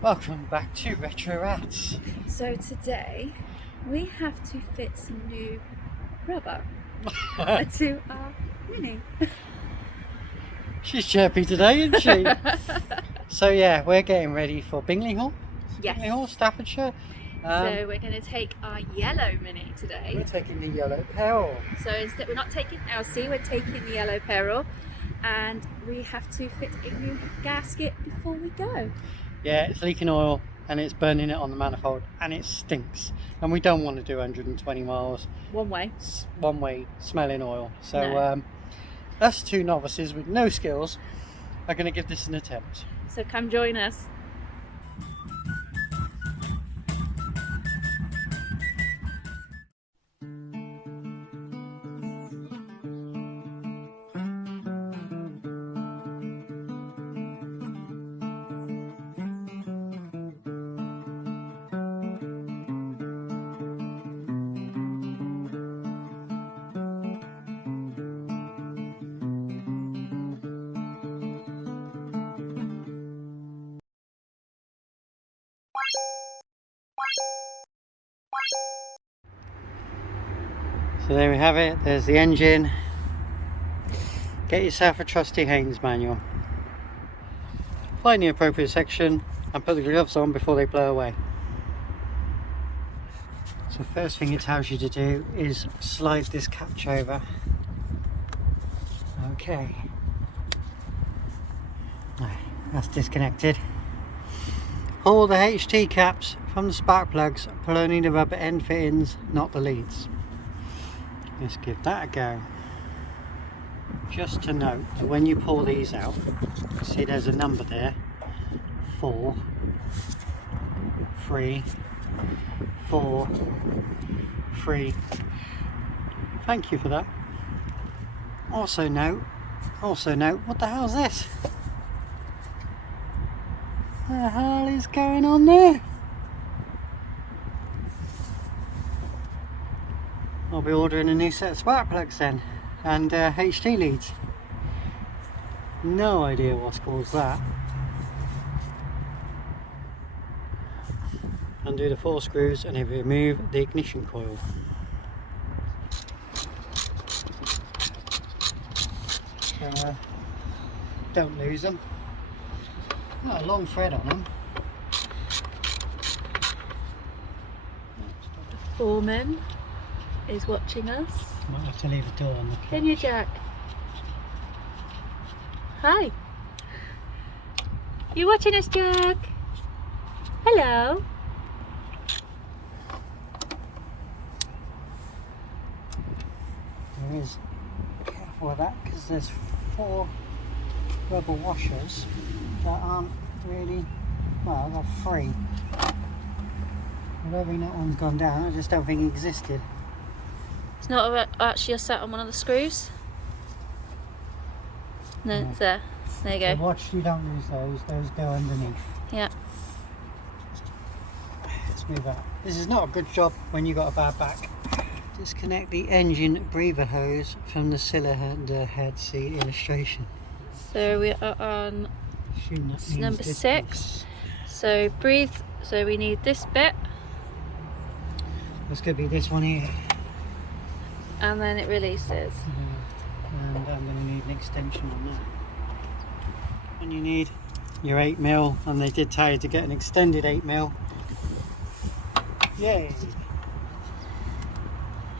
Welcome back to Retro Rats. So today we have to fit some new rubber to our Mini. She's chirpy today, isn't she? So yeah, we're getting ready for Bingley Hall. Yes. Bingley Hall, Staffordshire. So we're going to take our yellow Mini We're today. taking the yellow peril. So instead we're not taking LC, we're taking the yellow peril, and we have to fit a new gasket before we go. Yeah, it's leaking oil and it's burning it on the manifold and it stinks. And we don't want to do 120 miles One way. one way smelling oil. So No. us two novices with no skills are going to give this an attempt. So come join us. So there we have it, there's the engine. Get yourself a trusty Haynes manual. Find the appropriate section and put the gloves on before they blow away. So first thing it tells you to do is slide this catch over. Okay. That's disconnected. Pull the HT caps from the spark plugs, pull only the rubber end fittings, not the leads. Let's give that a go. Just to note, when you pull these out, see there's a number there, 4, 3, 4, 3. Thank you for that. Also note, what the hell is this? What the hell is going on there? I'll be ordering a new set of spark plugs then, and HT leads. No idea what's caused that. Undo the 4 screws and remove the ignition coil. So, don't lose them. Got a long thread on them. The foreman is watching us. Might have to leave a door on the Can you, Jack? Hi. You watching us, Jack? Hello. There is. Be careful with that because there's 4 rubber washers that aren't really, well, they're 3. I don't think that one's gone down, I just don't think it existed. It's not actually sat on one of the screws. No, No. it's there. There you So go. watch you don't lose those go underneath. Yeah. Let's move that. This is not a good job when you got a bad back. Disconnect the engine breather hose from the cylinder head, see illustration. So we are on Assume that means number this 6. So breathe. So we need this bit, It's going to be this one here. and then it releases. And I'm going to need an extension on that. And you need your 8mm, and they did tell you to get an extended 8mm. Yay!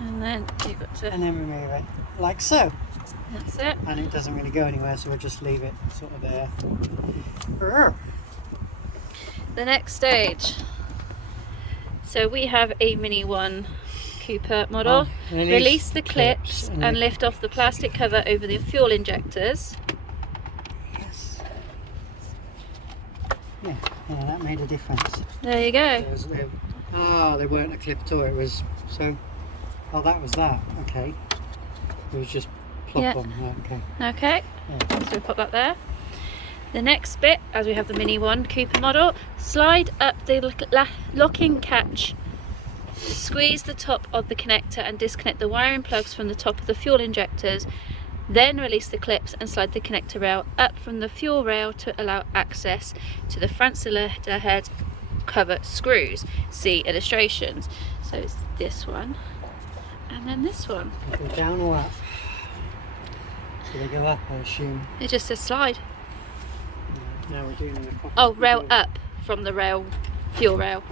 And then you've got to. And then remove it, like so. That's it. And it doesn't really go anywhere, so we'll just leave it sort of there. The next stage. So we have a Mini 1 Cooper model. Release the clips and lift off the plastic cover over the fuel injectors. Yes. Yeah, that made a difference. There you go. They weren't a clip at all. It was so. Oh, that was that. Okay. It was just plop Yeah. on. Right, okay. Okay. Yeah. So we put that there. The next bit, as we have the Mini 1 Cooper model, slide up the locking catch, squeeze the top of the connector and disconnect the wiring plugs from the top of the fuel injectors Then release the clips and slide the connector rail up from the fuel rail to allow access to the front cylinder head cover screws. See illustrations. So it's this one and then this one. Go down or up? So they go up, I assume. It just says slide. Now we're doing it. Oh, rail up from the rail, fuel rail.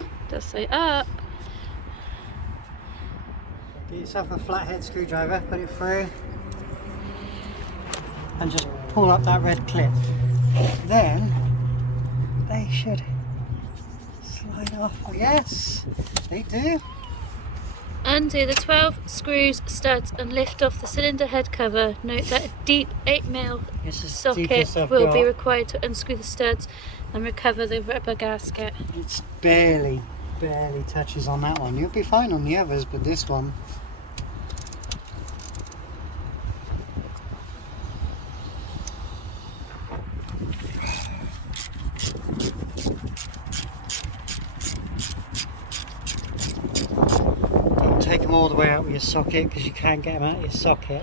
It does say up. Get yourself a flathead screwdriver, put it through, and just pull up that red clip. Then they should slide off. Oh, yes, they do. Undo the 12 screws, studs and lift off the cylinder head cover. Note that a deep 8mm socket will be required to unscrew the studs and recover the rubber gasket. It's barely touches on that one. You'll be fine on the others, but this one. Take them all the way out with your socket because you can't get them out of your socket.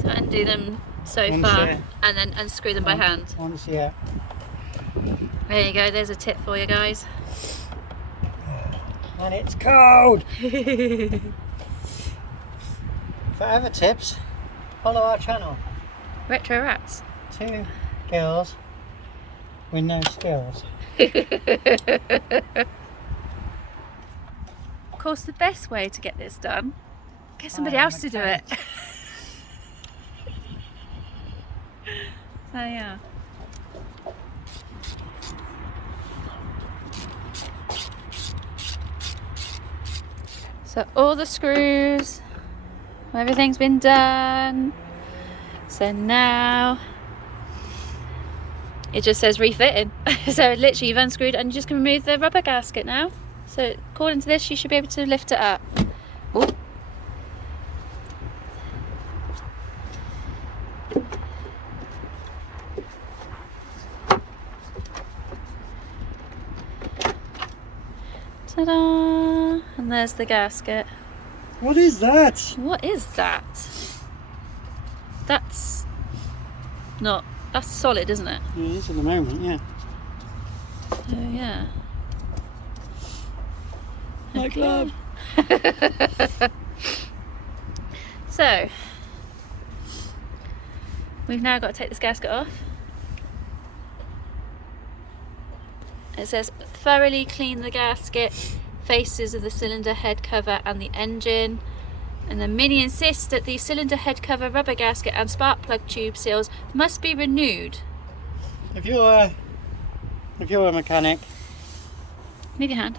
So undo them far and then unscrew them by hand. Once, yeah. There you go, there's a tip for you guys. And it's cold! For other tips, follow our channel. Retro Rats. 2 girls with no skills. Of course, the best way to get this done, get somebody else to do it. So yeah. So all the screws, everything's been done. So now it just says refitting. So literally you've unscrewed and you just can remove the rubber gasket now. So according to this, you should be able to lift it up. Ooh. Ta-da! And there's the gasket. What is that? What is that? That's solid, isn't it? It is at the moment, yeah. Oh yeah. Like love. So we've now got to take this gasket off. It says thoroughly clean the gasket, faces of the cylinder head cover and the engine. And then MINI insists that the cylinder head cover, rubber gasket and spark plug tube seals must be renewed. If you're a mechanic, Move your hand.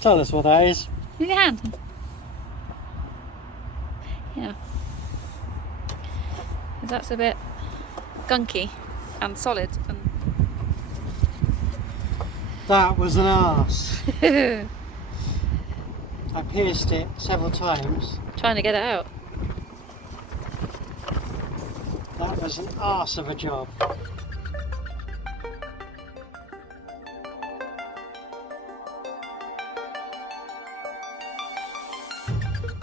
tell us what that is. Move your hand. Yeah. 'Cause that's a bit gunky and solid. And That was an arse. I pierced it several times. trying to get it out. That was an arse of a job.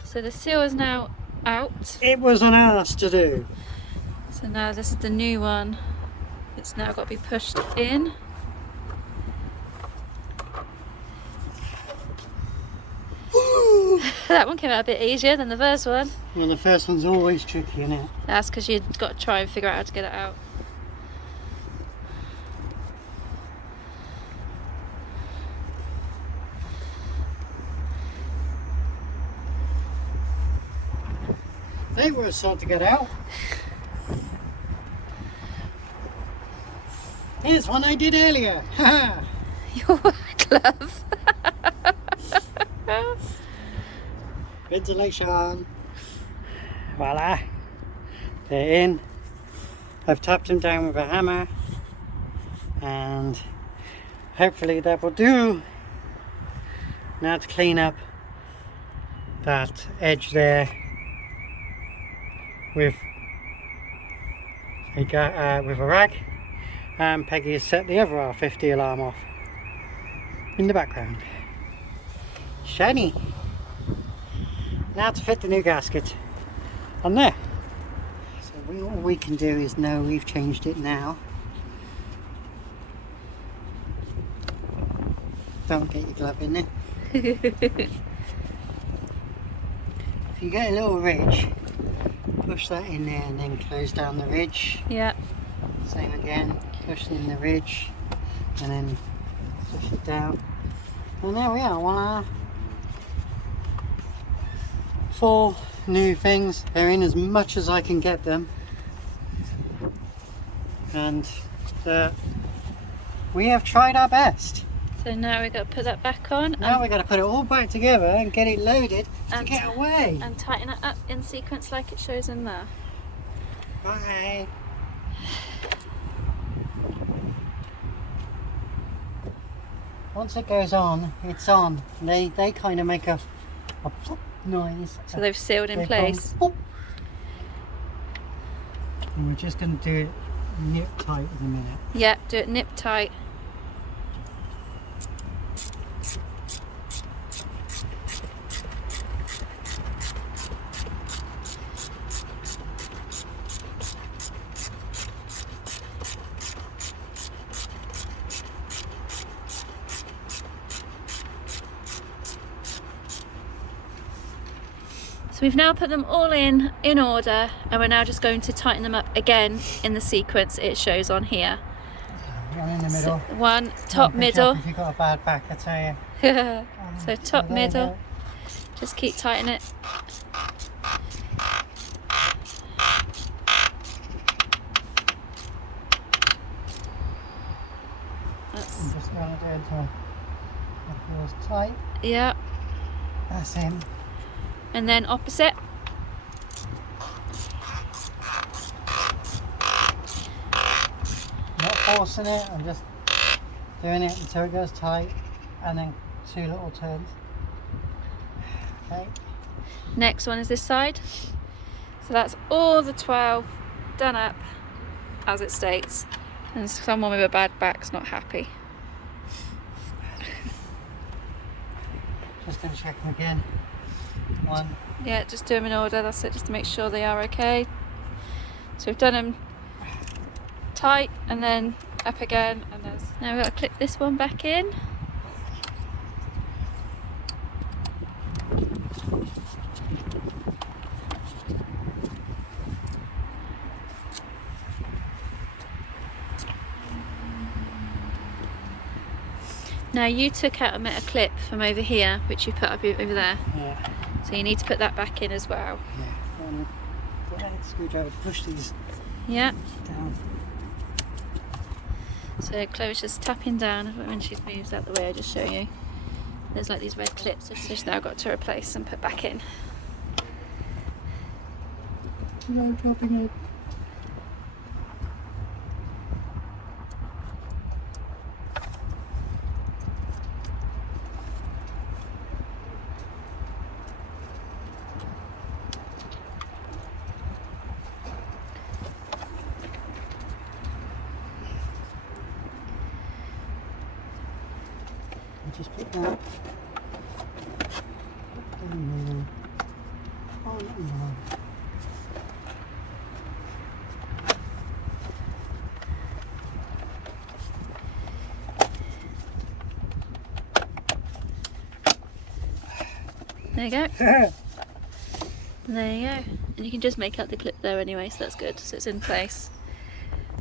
So the seal is now out. It was an arse to do. So now this is the new one. It's now got to be pushed in. That one came out a bit easier than the first one. Well, the first one's always tricky, isn't it? That's because you've got to try and figure out how to get it out. They were a sod to get out. Here's one I did earlier. Your glove. Ventilation. Voila. They're in. I've tapped them down with a hammer and hopefully that will do. Now to clean up that edge there with a rag, and Peggy has set the other R50 alarm off in the background. Shiny. Now to fit the new gasket on there. all we can do is know we've changed it now. Don't get your glove in there. If you get a little ridge, push that in there and then close down the ridge. Yeah. Same again, push in the ridge and then push it down. And there we are, voila. 4 new things. They're in as much as I can get them. And we have tried our best. So now we've got to put that back on. Now we've got to put it all back together and get it loaded to get away. And tighten it up in sequence like it shows in there. Bye. Once it goes on, it's on. They kind of make a pop noise. So they've sealed in place. And we're just going to do it nip tight in a minute. Yeah, do it nip tight. So we've now put them all in order, and we're now just going to tighten them up again in the sequence it shows on here. One in the middle. So one, top, middle. If you've got a bad back, I tell you. So top, middle. Just keep tightening it. I'm just going to do it until it feels tight. Yeah. That's in. And then opposite. Not forcing it, I'm just doing it until it goes tight, and then 2 little turns. Okay. Next one is this side. So that's all the 12 done up as it states. And someone with a bad back's not happy. Just going to check them again. 1. Yeah, just do them in order, that's it, just to make sure they are okay. So we've done them tight and then up again, and now we've got to clip this one back in. Now you took out a metal clip from over here, which you put up over there. Yeah. So you need to put that back in as well. Yeah. Go ahead, screwdriver to push these Yeah. down. So Chloe's just tapping down when she moves out the way. I just show you. There's like these red clips which she's now got to replace and put back in. No dropping it. Just put that down there. Oh, no. There you go. There you go. And you can just make out the clip there anyway, so that's good. So it's in place.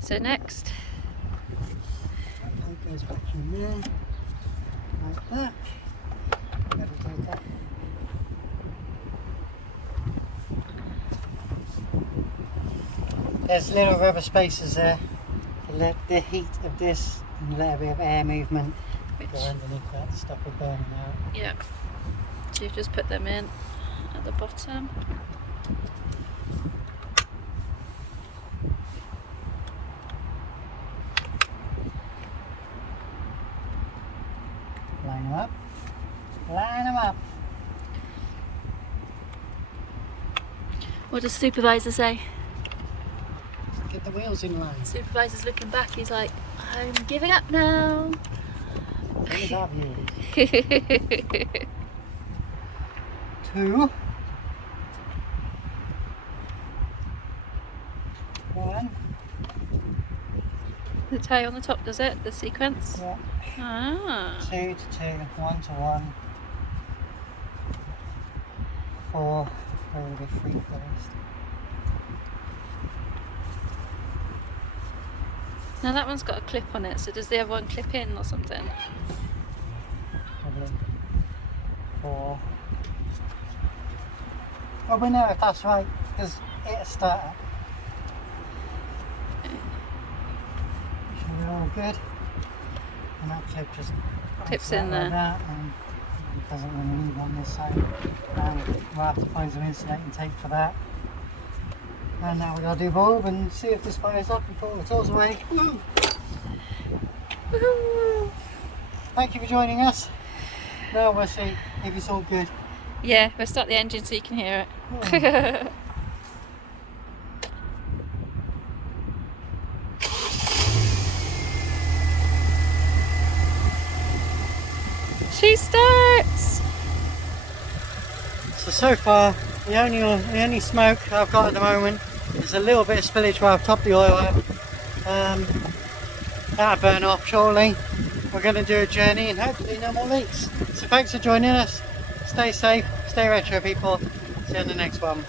So next. That goes back in there. Like that. Gotta do that. There's little rubber spaces there to let the heat of this and let a bit of air movement go underneath that to stop it burning out. Yeah. So you've just put them in at the bottom. Line them up. Line them up. What does supervisor say? Get the wheels in line. Supervisor's looking back, he's like, I'm giving up now. These are views. 2. The tie on the top, does it? The sequence? Yeah. Ah. 2 to 2, 1 to 1. 4, where will be 3 first? Now that one's got a clip on it, so does the other one clip in or something? Probably 4. Well, we know if that's right, because it'll start up. So we're all good. And that clip just Clips out in like there. that, and it doesn't really need on this side. We'll have to find some insulating tape for that. And now we've got to do bulb and see if this fires up and pull the tools away. Woo! Woohoo! Thank you for joining us. Now we'll see if it's all good. Yeah, we'll start the engine so you can hear Oh. it. She starts! So far, the only smoke I've got at the moment is a little bit of spillage where I've topped the oil up. That'll burn off shortly. We're going to do a journey and hopefully no more leaks. So thanks for joining us. Stay safe, stay retro people. See you on the next one.